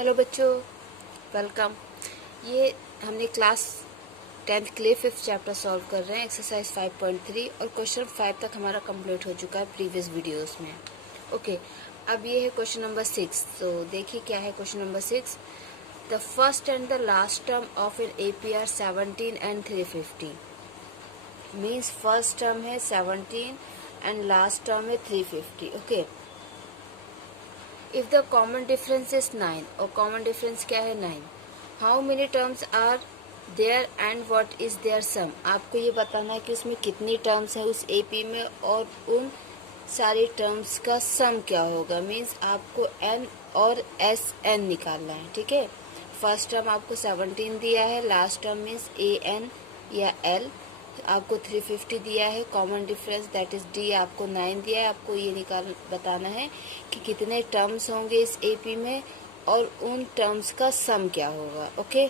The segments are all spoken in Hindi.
हेलो बच्चों, वेलकम। ये हमने क्लास 10th के लिए 5th चैप्टर सॉल्व कर रहे हैं, एक्सरसाइज 5.3 और क्वेश्चन 5 तक हमारा कंप्लीट हो चुका है प्रीवियस वीडियोस में। ओके, अब ये है क्वेश्चन नंबर 6। तो देखिए क्या है question number 6। The first and the last term of an APR 17 and 350 means first term है 17 एंड लास्ट टर्म है 350। Okay, if the common difference is 9 और कॉमन डिफरेंस क्या है 9, how many terms are there and what is their sum. आपको ये बताना है कि उसमें कितनी टर्म्स है उस AP में और उन सारी टर्म्स का सम क्या होगा। मीन्स आपको N और SN निकालना है। ठीक है, फर्स्ट टर्म आपको 17 दिया है, लास्ट टर्म मीन्स AN या L आपको 350 दिया है, common difference that is D आपको 9 दिया है। आपको ये बताना है कि कितने टर्म्स होंगे इस AP में और उन टर्म्स का सम क्या होगा। ओके,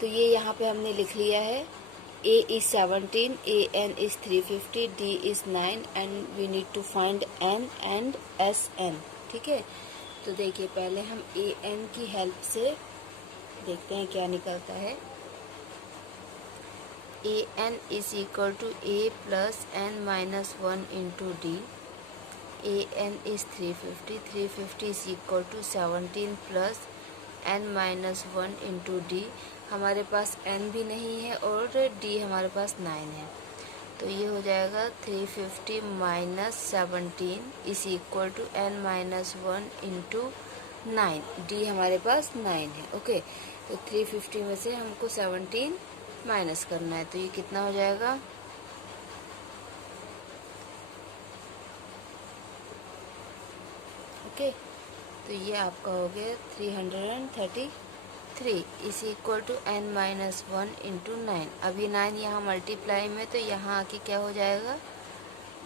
तो ये यहाँ पे हमने लिख लिया है। A is 17, AN is 350, D is 9 and we need to find N and SN। ठीक है, तो देखिए पहले हम AN की हेल्प से देखते हैं क्या निकलता है। AN is equal to A plus N minus 1 into D। AN is 350, 350 is equal to 17 plus N minus 1 into D। हमारे पास N भी नहीं है और D हमारे पास 9 है, तो ये हो जाएगा 350 minus 17 is equal to N minus 1 into 9। D हमारे पास 9 है। ओके, तो 350 में से हमको 17 माइनस करना है, तो ये कितना हो जाएगा। ओके, तो ये आपका हो गया 333 is equal to N minus 1 into 9। अब ये 9 यहाँ मल्टीप्लाई में, तो यहाँ आके क्या हो जाएगा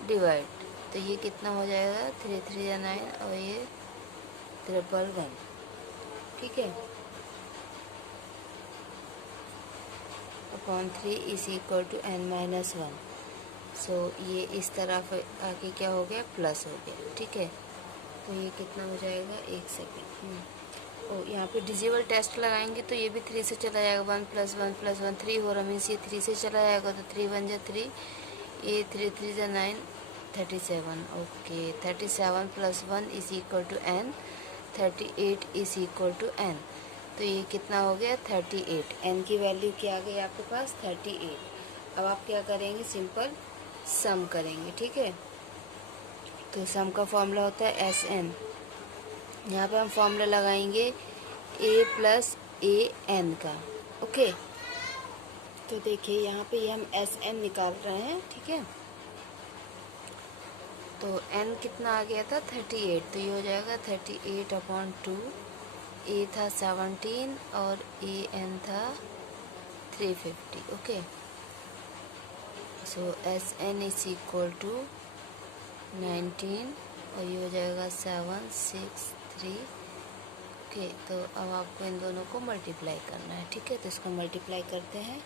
डिवाइड, तो ये कितना हो जाएगा 3 3 या 9 और ये 111। ठीक है, upon 3 is equal to N minus 1। So ये इस तरफ आके क्या हो गया प्लस हो गया। ठीक है, तो ये कितना हो जाएगा, एक सेकेंड। ओ यहाँ पे डिजिबल टेस्ट लगाएंगे तो ये भी 3 से चला जाएगा, 1 + 1 + 1 3 हो रहा, मीन्स ये 3 से चला जाएगा, तो 3 1 जा 3, ये 3 3 जा 9, 37। Okay, 37 + 1 is equal to N, 38 is equal to N। तो ये कितना हो गया 38। N की वैल्यू क्या आ गई आपके पास 38। अब आप क्या करेंगे, सिंपल सम करेंगे। ठीक है, तो सम का फॉर्मूला होता है SN। यहाँ पे हम फॉर्मूला लगाएंगे A + AN का। ओके, तो देखिए यहाँ पे ये हम SN निकाल रहे हैं। ठीक है, तो N कितना आ गया था 38, तो ये हो जाएगा 38/2। A था 17 और AN था 350। Okay, so SN is equal to 19 और ये हो जाएगा 7 6 3। ओके, तो अब आपको इन दोनों को मल्टीप्लाई करना है। ठीक है, तो इसको मल्टीप्लाई करते हैं।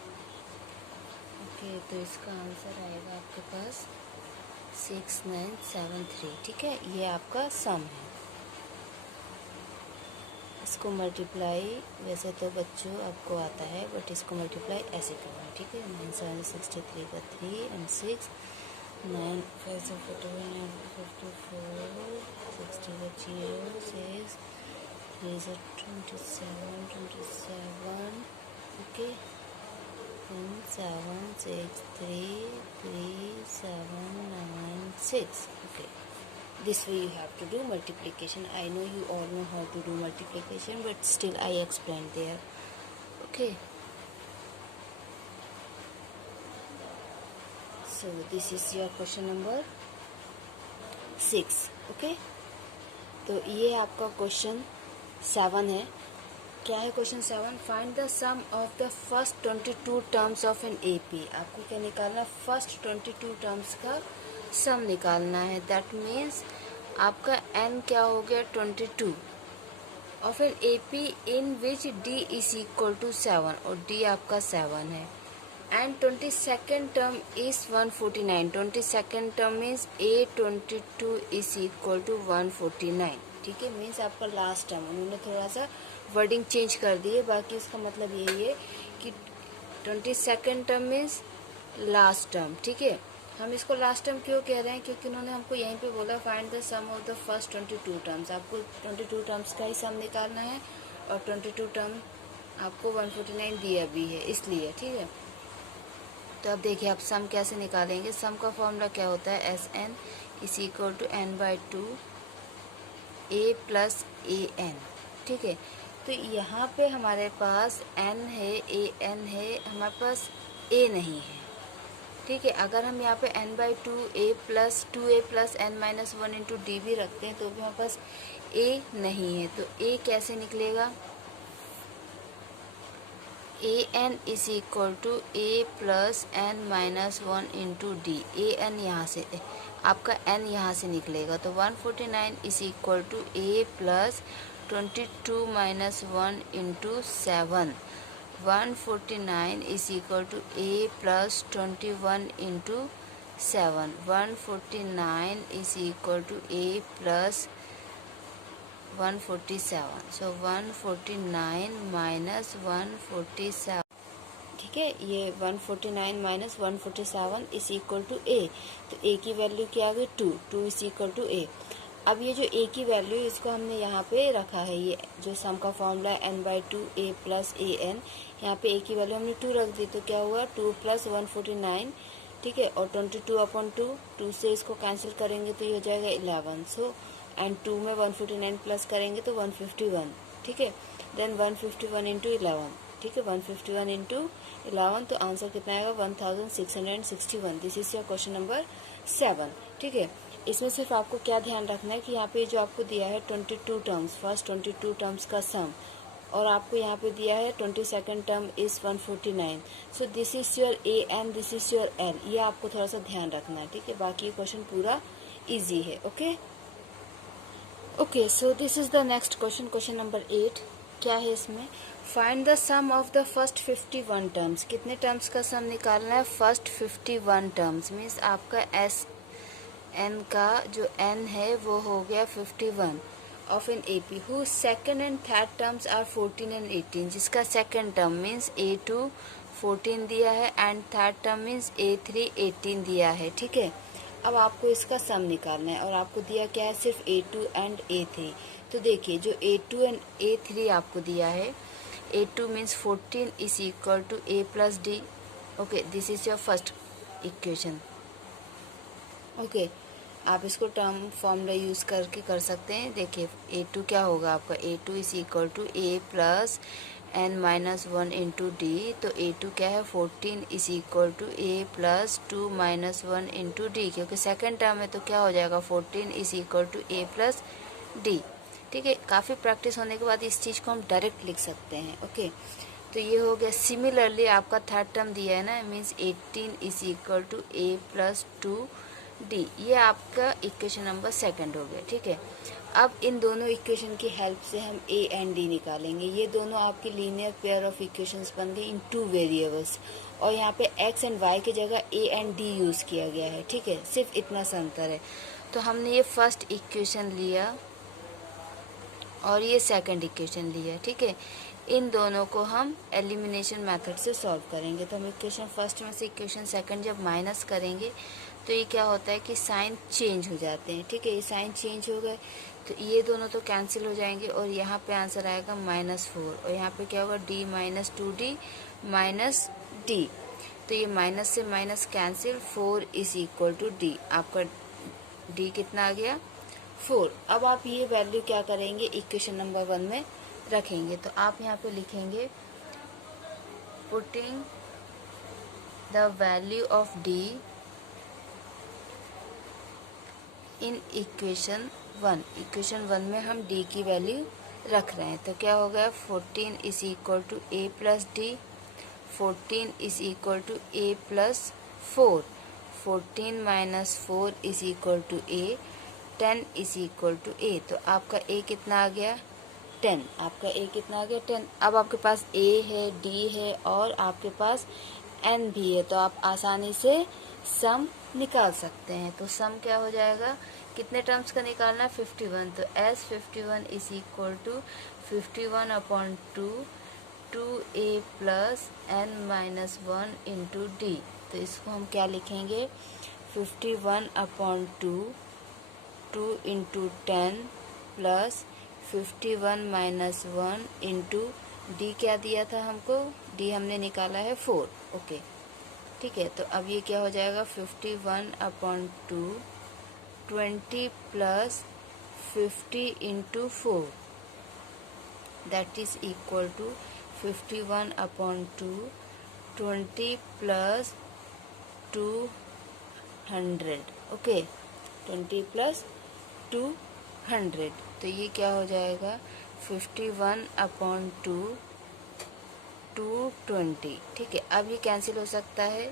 ओके, तो इसका आंसर आएगा आपके पास 6973। ठीक है, ये आपका सम है। इसको मल्टीप्लाई वैसे तो बच्चों आपको आता है, बट इसको मल्टीप्लाई ऐसे करना है। ठीक है, 9 7 63 का 3 and 6, 9 5 41 9 54 60 का 0 6 3 27। Okay, 7 6 3 3 7 9 6। Okay, this way you have to do multiplication. I know you all know how to do multiplication, but still I explained there. Okay, so this is your question number 6. Okay, तो ये आपका क्वेश्चन 7 है। क्या है question 7? Find the sum of the first 22 terms of an AP। आपको क्या निकालना है, फर्स्ट 22 टर्म्स का सम निकालना है। दैट मीन्स आपका N क्या हो गया 22 of an AP in which D is equal to 7 और D आपका 7 है। And 22nd term is 149। 22nd term means A22 is equal to 149। ठीक है, मीन्स आपका लास्ट टर्म, उन्होंने थोड़ा सा वर्डिंग चेंज कर दी है, बाकी इसका मतलब यही है कि 22nd term means last term. ठीक है, हम इसको लास्ट टर्म क्यों कह रहे हैं, क्योंकि उन्होंने हमको यहीं पे बोला find the sum of the first 22 terms. आपको 22 टर्म्स का ही सम निकालना है और 22 टर्म आपको 149 दिया भी है इसलिए। ठीक है, तो अब देखिए आप सम कैसे निकालेंगे। सम का फॉर्मूला क्या होता है, S N is equal to n/2 a plus A N. ठीक है, तो यहाँ पे हमारे पास n है, a n है, हमारे पास a नहीं है। ठीक है, अगर हम यहाँ पे n/2 a plus 2a plus n-1 into D भी रखते हैं तो भी हमारे पास a नहीं है, तो a कैसे निकलेगा, a n is equal to a plus n-1 into d. A n यहाँ से, आपका n यहाँ से निकलेगा, तो 149 is equal to a plus 22 minus 1 into 7। 149 is equal to a plus 21 into 7। 149 is equal to a plus 147। So 149 minus 147। ठीक है, ये 149 minus 147 is equal to a. तो ए की वैल्यू क्या आ गई, 2 इज इक्वल टू ए। अब ये जो ए की वैल्यू इसको हमने यहाँ पे रखा है, ये जो सम का फॉर्मूला है n/2 a plus A n, यहाँ पे ए की वैल्यू हमने 2 रख दी, तो क्या हुआ 2 प्लस 149। ठीक है, और 22/2, 2 से इसको कैंसिल करेंगे तो ये हो जाएगा 11। सो एंड 2 में 149 प्लस करेंगे तो 151। ठीक है, देन 151 इंटू 11। ठीक है, 151 इंटू 11, तो आंसर कितना आएगा 1661। This is your question number 7। ठीक है, इसमें सिर्फ आपको क्या ध्यान रखना है कि यहाँ पे जो आपको दिया है 22 टर्म्स, फर्स्ट 22 टर्म्स का सम, और आपको यहाँ पे दिया है 22nd term is 149। So this is your A and this is your L, ये आपको थोड़ा सा ध्यान रखना है। ठीक है, बाकी ये क्वेश्चन पूरा इजी है। Okay, so this is the next question, question number 8। क्या है इसमें, find the sum of the first 51 terms. कितने टर्म्स का सम निकालना है, फर्स्ट 51 टर्म्स मीन्स आपका एस एन का जो एन है वो हो गया 51 of an A P who second and third terms are 14 and 18, जिसका सेकेंड टर्म मीन्स A2 14 दिया है and third term means A3 18 दिया है। ठीक है, अब आपको इसका सम निकालना है और आपको दिया क्या है, सिर्फ A2 एंड A3। तो देखिए जो A2 एंड A3 आपको दिया है, A2 means 14 is equal to A plus D. Okay, this is your first equation. Okay, आप इसको टर्म फॉर्मूला यूज़ करके कर सकते हैं। देखिए A2 क्या होगा आपका, A2 is equal to A plus n-1 into D. तो A2 क्या है, 14 is equal to A plus 2-1 into D, क्योंकि सेकेंड टर्म में तो क्या हो जाएगा 14 is equal to A plus D. ठीक है, काफ़ी प्रैक्टिस होने के बाद इस चीज़ को हम डायरेक्ट लिख सकते हैं। ओके, तो ये हो गया। सिमिलरली आपका थर्ड टर्म दिया है ना, means 18 is equal to A plus 2 D, ये आपका इक्वेशन नंबर 2 हो गया। ठीक है, अब इन दोनों इक्वेशन की हेल्प से हम ए एंड डी निकालेंगे। ये दोनों आपकी लीनियर पेयर ऑफ इक्वेशंस बन गई इन 2 वेरिएबल्स, और यहाँ पे एक्स एंड वाई की जगह ए एंड डी यूज़ किया गया है। ठीक है, सिर्फ इतना सा अंतर है। तो हमने ये फर्स्ट इक्वेशन लिया और ये सेकंड इक्वेशन लिया। ठीक है, इन दोनों को हम एलिमिनेशन मेथड से सॉल्व करेंगे। तो हम इक्वेशन फर्स्ट में से इक्वेशन सेकंड जब माइनस करेंगे तो ये क्या होता है कि साइन चेंज हो जाते हैं। ठीक है, ये साइन चेंज हो गए तो ये दोनों तो कैंसिल हो जाएंगे और यहाँ पे आंसर आएगा -4, और यहाँ पे क्या होगा d minus 2d minus D. तो ये माइनस से minus cancel, 4 is equal to D. आपका d कितना आ गया, 4। अब आप ये वैल्यू क्या करेंगे, इक्वेशन नंबर 1 में रखेंगे। तो आप यहाँ पे लिखेंगे putting the value of d in equation 1। Equation 1 में हम d की वैल्यू रख रहे हैं। तो क्या हो गया, 14 is equal to a plus D, 14 is equal to a plus 4, 14 minus 4 is equal to a, 10 is equal to a। तो आपका a कितना आ गया, 10। आपका a कितना आ गया, 10। अब आपके पास a है, d है और आपके पास n भी है, तो आप आसानी से सम निकाल सकते हैं। तो सम क्या हो जाएगा, कितने टर्म्स का निकालना है? 51। तो S 51 is equal to 51/2 2a plus n minus 1 into D. तो इसको हम क्या लिखेंगे? 51/2 2 into 10 plus 51 minus 1 into D. क्या दिया था हमको? डी हमने निकाला है 4। ओके ठीक है, तो अब ये क्या हो जाएगा? 51/2 20 plus 50 into 4 that is equal to 51/2 20 plus 200। Okay 20 plus 200। तो ये क्या हो जाएगा? 51/2 220। ठीक है, अब ये कैंसिल हो सकता है।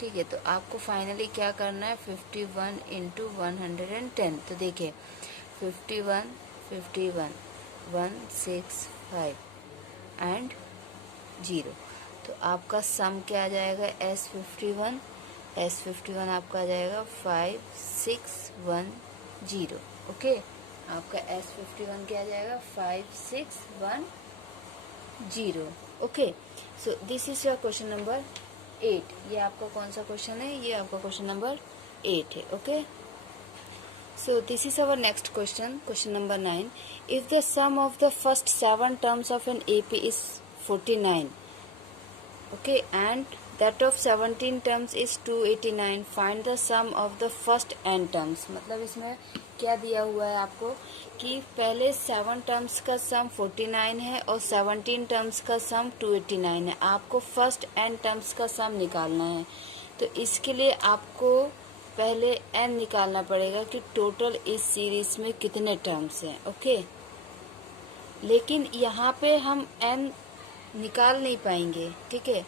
ठीक है, तो आपको फाइनली क्या करना है? 51 इंटू 110। तो देखिए 51 51 165 एंड 0। तो आपका सम क्या आ जाएगा? S51 आपका आ जाएगा 5610। ओके, आपका S51 क्या आ जाएगा? 5610। Okay, so this is your question number 8। ये आपका कौन सा क्वेश्चन है? ये आपका क्वेश्चन नंबर 8 है। Okay, so this is our next question number 9. If the sum of the first 7 terms of an AP is 49, okay, and that of 17 terms is 289, find the sum of the first n terms. मतलब इसमें क्या दिया हुआ है आपको कि पहले 7 टर्म्स का सम 49 है और 17 टर्म्स का सम 289 है। आपको फर्स्ट n टर्म्स का सम निकालना है। तो इसके लिए आपको पहले n निकालना पड़ेगा कि टोटल इस सीरीज में कितने टर्म्स हैं। ओके, लेकिन यहाँ पे हम n निकाल नहीं पाएंगे। ठीक है,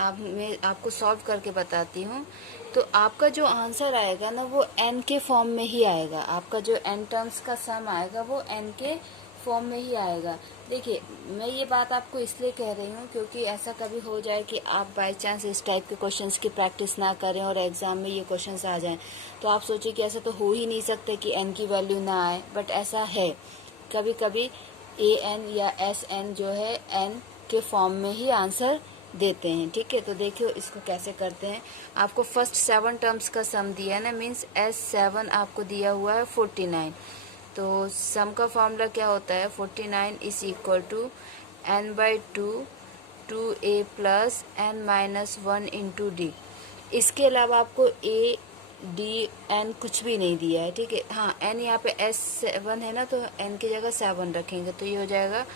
मैं आपको सॉल्व करके बताती हूँ। तो आपका जो आंसर आएगा ना वो n के फॉर्म में ही आएगा। आपका जो n टर्म्स का सम आएगा वो n के फॉर्म में ही आएगा। देखिए, मैं ये बात आपको इसलिए कह रही हूँ क्योंकि ऐसा कभी हो जाए कि आप बाय चांस इस टाइप के क्वेश्चंस की प्रैक्टिस ना करें और एग्जाम में ये क्वेश्चंस आ जाएं, तो आप सोचिए कि ऐसा तो हो ही नहीं सकता कि n की वैल्यू ना आए, बट ऐसा है। कभी कभी an या sn जो है n के फॉर्म में ही आंसर देते हैं। ठीक है, तो देखियो इसको कैसे करते हैं। आपको फर्स्ट 7 टर्म्स का सम दिया है ना, मीन्स S7 आपको दिया हुआ है 49। तो सम का फॉर्मूला क्या होता है? 49 is equal to n/2 2a plus n minus 1 into D. इसके अलावा आपको a d n कुछ भी नहीं दिया है। ठीक है, हाँ n यहाँ पे S7 है ना, तो n की जगह 7 रखेंगे तो ये हो जाएगा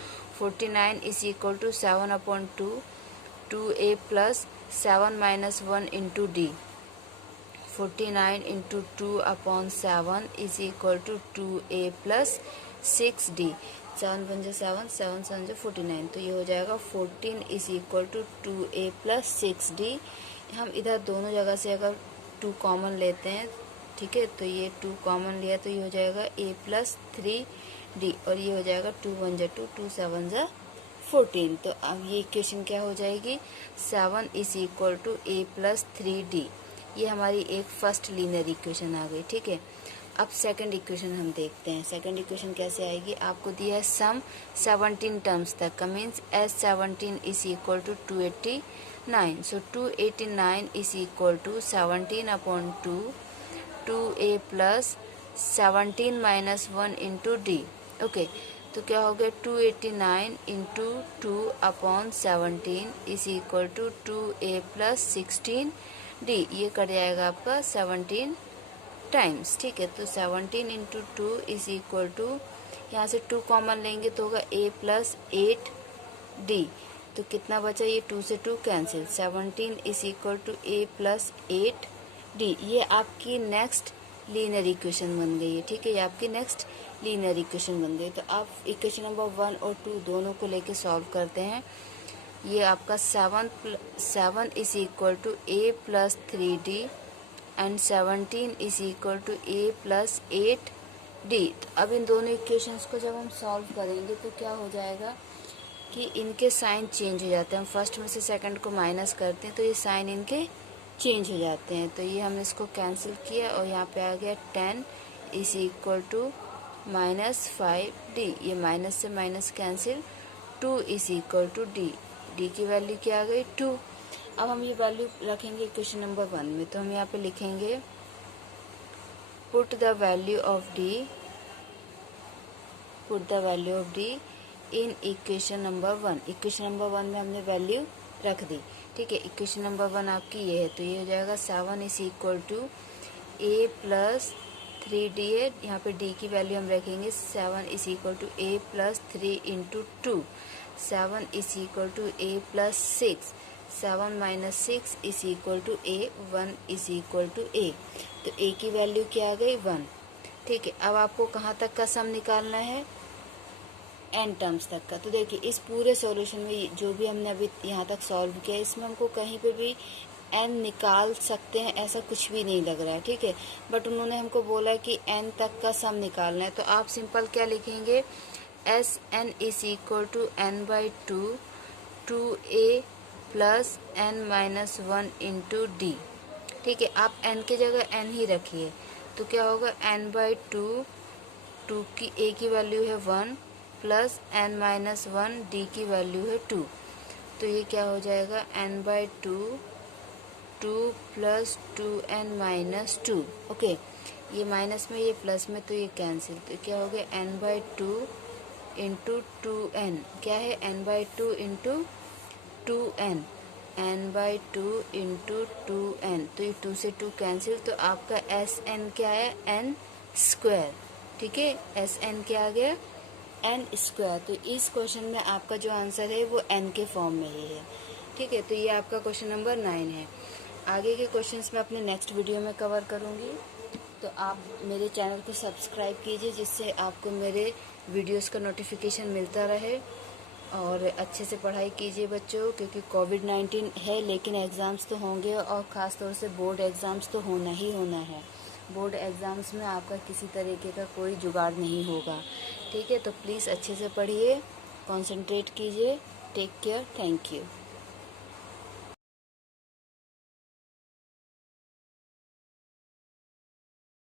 49 is equal to 7/2 2a plus 7 minus 1 into D. 49 into 2/7 is equal to 2a plus 6d। 7 × 7 7 7 49। तो ये हो जाएगा 14 is equal to 2a plus 6d। हम इधर दोनों जगह से अगर 2 कॉमन लेते हैं, ठीक है, तो ये 2 कॉमन लिया तो ये हो जाएगा a प्लस 3d और ये हो जाएगा 2 × 1 2 2 7 14। तो अब ये इक्वेशन क्या हो जाएगी? 7 is equal to a plus 3d। ये हमारी एक फर्स्ट लीनियर इक्वेशन आ गई। ठीक है, अब सेकंड इक्वेशन हम देखते हैं। सेकंड इक्वेशन कैसे आएगी? आपको दिया है सम 17 टर्म्स तक का, means S17 is equal to 289। So 289 is equal to 17/2 2a plus 17 minus 1 into D. Okay, तो क्या हो गया? 289 into 2/17 is equal to 2a plus 16d। ये कट जाएगा आपका 17 टाइम्स। ठीक है, तो 17 इंटू 2 इज इक्वल टू, यहाँ से 2 कॉमन लेंगे तो होगा a प्लस 8d। तो कितना बचा? ये 2 से 2 cancel. 17 is equal to a plus 8d। ये आपकी नेक्स्ट लीनियर इक्वेशन बन गई है। ठीक है, ये आपकी नेक्स्ट लीनियर इक्वेशन बन गई। तो आप इक्वेशन नंबर 1 और 2 दोनों को लेके सॉल्व करते हैं। ये आपका 7 is equal to a plus 3d and 17 is equal to a plus 8d। अब इन दोनों इक्वेशंस को जब हम सॉल्व करेंगे तो क्या हो जाएगा कि इनके साइन चेंज हो जाते हैं। हम फर्स्ट में से सेकंड को माइनस करते हैं तो ये साइन इनके चेंज हो जाते हैं। तो ये हमने इसको कैंसिल किया और यहाँ पे आ गया 10 इज इक्वल टू -5d। ये माइनस से minus cancel, 2 is equal to d। d की वैल्यू क्या आ गई 2। अब हम ये वैल्यू रखेंगे इक्वेशन नंबर 1 में। तो हम यहाँ पे लिखेंगे put the value of d in equation number 1। Equation number 1 में हमने वैल्यू रख दी, ठीक है। इक्वेशन नंबर 1 आपकी ये है, तो ये हो जाएगा 7 is equal to a plus 3d है। यहाँ पे d की वैल्यू हम रखेंगे 7 is equal to a plus 3 into 2। 7 is equal to a plus 6। 7 minus 6 is equal to a। 1 is equal to a। तो a की वैल्यू क्या आ गई 1, ठीक है। अब आपको कहाँ तक का सम निकालना है, n टर्म्स तक का। तो देखिए इस पूरे सॉल्यूशन में जो भी हमने अभी यहाँ तक सॉल्व किया, इसमें हमको कहीं पे भी n निकाल सकते हैं ऐसा कुछ भी नहीं लग रहा है, ठीक है। बट उन्होंने हमको बोला कि n तक का सम निकालना है, तो आप सिंपल क्या लिखेंगे, S N is equal to n by 2a plus n minus 1 into D, ठीक है। आप n की जगह n ही रखिए, तो क्या होगा n बाई 2 की a की वैल्यू है 1 प्लस n माइनस 1 d की वैल्यू है 2। तो ये क्या हो जाएगा n by 2 plus 2n minus 2। Okay, ये माइनस में ये प्लस में, तो ये कैंसिल। तो क्या हो गया n बाई 2 इंटू 2n। क्या है n by 2 into 2n। n by 2 into 2n। तो ये 2 से 2 कैंसिल, तो आपका एस एन क्या है n स्क्वायर, ठीक है। एस एन क्या आ गया n स्क्वायर। तो इस क्वेश्चन में आपका जो आंसर है वो n के फॉर्म में ही है, ठीक है। तो ये आपका क्वेश्चन नंबर 9 है। आगे के क्वेश्चंस मैं अपने नेक्स्ट वीडियो में कवर करूँगी। तो आप मेरे चैनल को सब्सक्राइब कीजिए, जिससे आपको मेरे वीडियोस का नोटिफिकेशन मिलता रहे। और अच्छे से पढ़ाई कीजिए बच्चों, क्योंकि कोविड-19 है, लेकिन एग्ज़ाम्स तो होंगे और ख़ास तौर से बोर्ड एग्ज़ाम्स तो होना ही होना है। बोर्ड एग्ज़ाम्स में आपका किसी तरीके का कोई जुगाड़ नहीं होगा, ठीक है। तो प्लीज़ अच्छे से पढ़िए, कंसंट्रेट कीजिए। Take care, thank you.